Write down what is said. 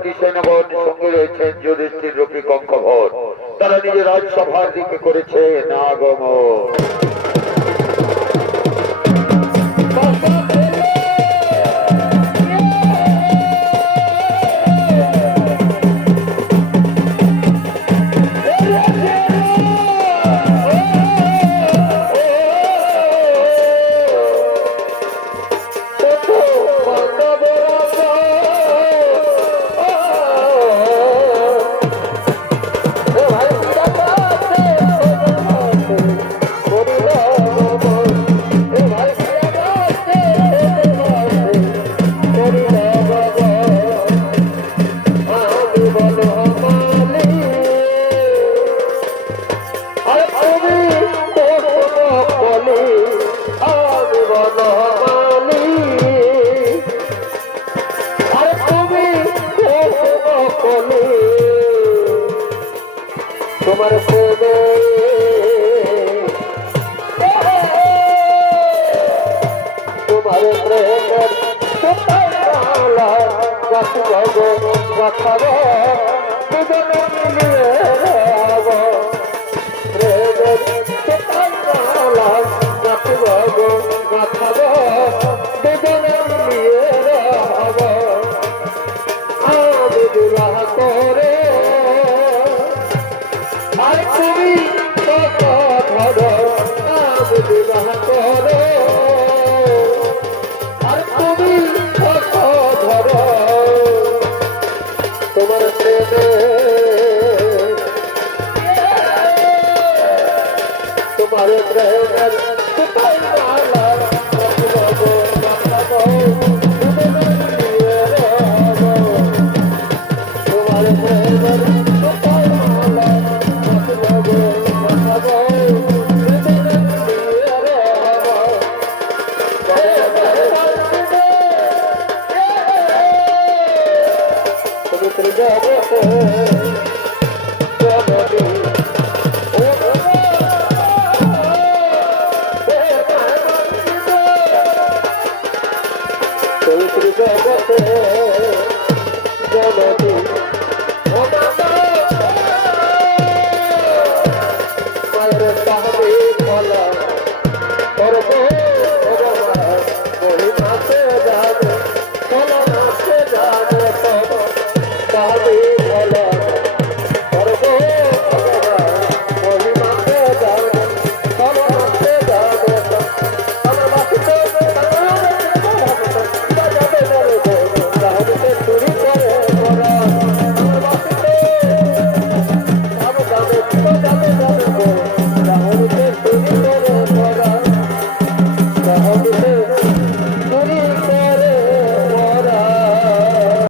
সেনাপতি সেনাগণ সঙ্গে রয়েছেন যুধিষ্ঠির রূপী কঙ্কভর। তারা নিজের রাজসভার দিকে করেছে আগমন। তোমার প্রেমে তোমার প্রেমের গাছাবো দুজনে মিলিয়ে রব প্রেমের গাছাবো দুজনে মিলিয়ে রব আমি বিবাহ করে আর তুমি কত ধরো আমি বিবাহ করো আর তুমি কত ধরো তোমার প্রেমে তোমার প্রেমের তোমার Bye.